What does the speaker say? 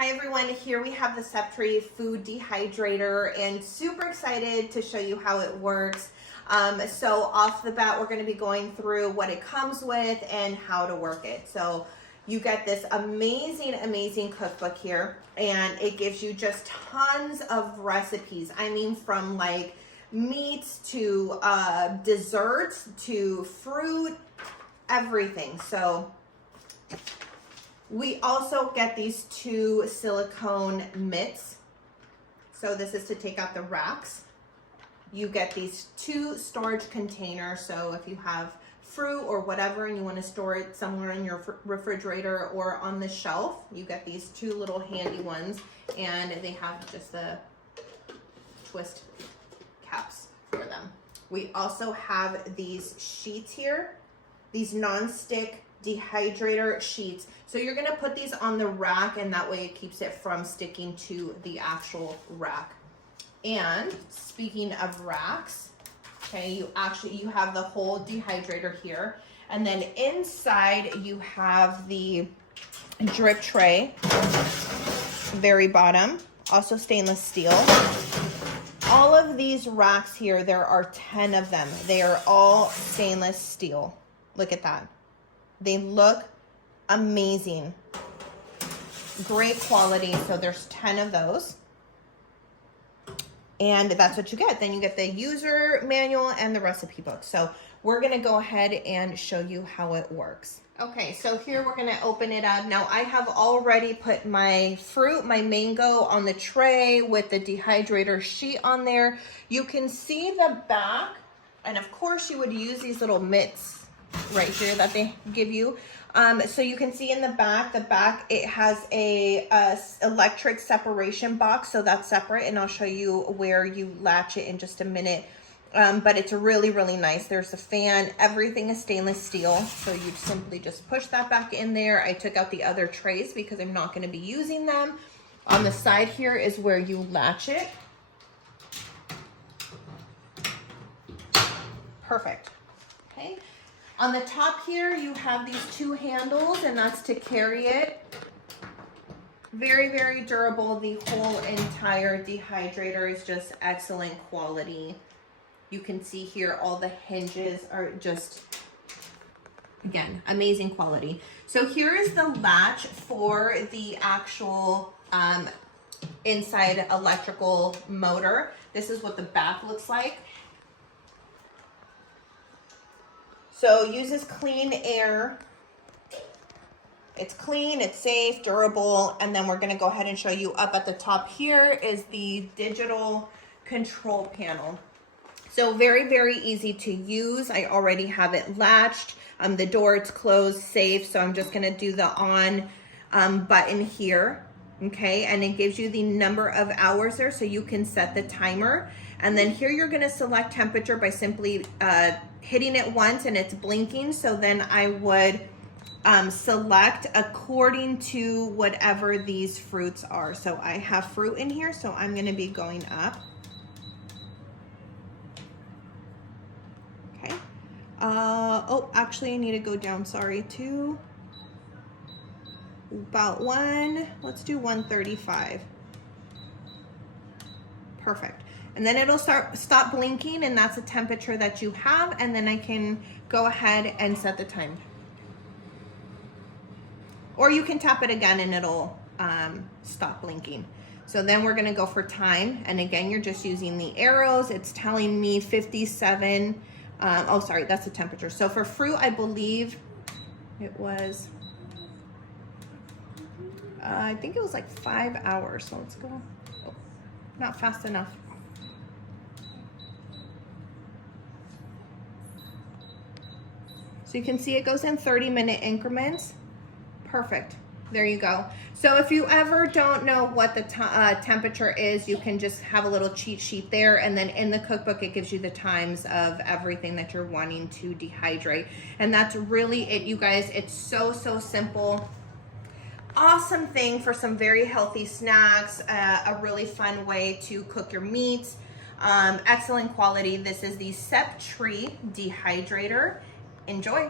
Hi everyone, here we have the Septree Food Dehydrator and super excited to show you how it works. So off the bat, we're going to be going through what it comes with and how to work it. So you get this amazing cookbook here, and it gives you just tons of recipes. I mean, from like meats to desserts to fruit, everything. So we also get these two silicone mitts. So this is to take out the racks. You get these two storage containers. So if you have fruit or whatever and you want to store it somewhere in your refrigerator or on the shelf, you get these two little handy ones, and they have just the twist caps for them. We also have these sheets here, these non-stick dehydrator sheets. So you're going to put these on the rack, and that way it keeps it from sticking to the actual rack. And speaking of racks, okay, you have the whole dehydrator here, and then inside you have the drip tray, very bottom, also stainless steel. All of these racks here, there are 10 of them. They are all stainless steel. Look at that. They look amazing. Great quality. So there's 10 of those. And that's what you get. Then you get the user manual and the recipe book. So we're going to go ahead and show you how it works. Okay, so here we're going to open it up. Now I have already put my fruit, my mango, on the tray with the dehydrator sheet on there. You can see the back, and of course you would use these little mitts right here that they give you. So you can see in the back it has a electric separation box, so that's separate, and I'll show you where you latch it in just a minute. But it's really nice. There's a fan, everything is stainless steel, so you simply just push that back in there. I took out the other trays because I'm not going to be using them. On the side here is where you latch it. Perfect. Okay. On the top here, you have these two handles, and that's to carry it. Very durable. The whole entire dehydrator is just excellent quality. You can see here all the hinges are just, again, amazing quality. So here is the latch for the actual inside electrical motor. This is what the back looks like. So it uses clean air. It's clean, it's safe, durable, and then we're gonna go ahead and show you up at the top here is the digital control panel. So very easy to use. I already have it latched. The door, it's closed, safe, so I'm just gonna do the on button here, okay? And it gives you the number of hours there, so you can set the timer. And then here you're gonna select temperature by simply hitting it once, and it's blinking. So then I would select according to whatever these fruits are. So I have fruit in here, so I'm gonna be going up. Okay. Oh, actually I need to go down, sorry, to about let's do 135. Perfect. And then it'll stop blinking, and that's the temperature that you have, and then I can go ahead and set the time. Or you can tap it again and it'll stop blinking. So then we're gonna go for time, and again, you're just using the arrows. It's telling me 57, oh sorry, that's the temperature. So for fruit, I believe it was, I think it was like 5 hours. So let's go, oh, not fast enough. So you can see it goes in 30-minute increments. Perfect. There you go. So if you ever don't know what the temperature is, you can just have a little cheat sheet there, and then in the cookbook it gives you the times of everything that you're wanting to dehydrate. And that's really it, you guys. It's so simple. Awesome thing for some very healthy snacks, a really fun way to cook your meats. Excellent quality. This is the Septree Dehydrator. Enjoy.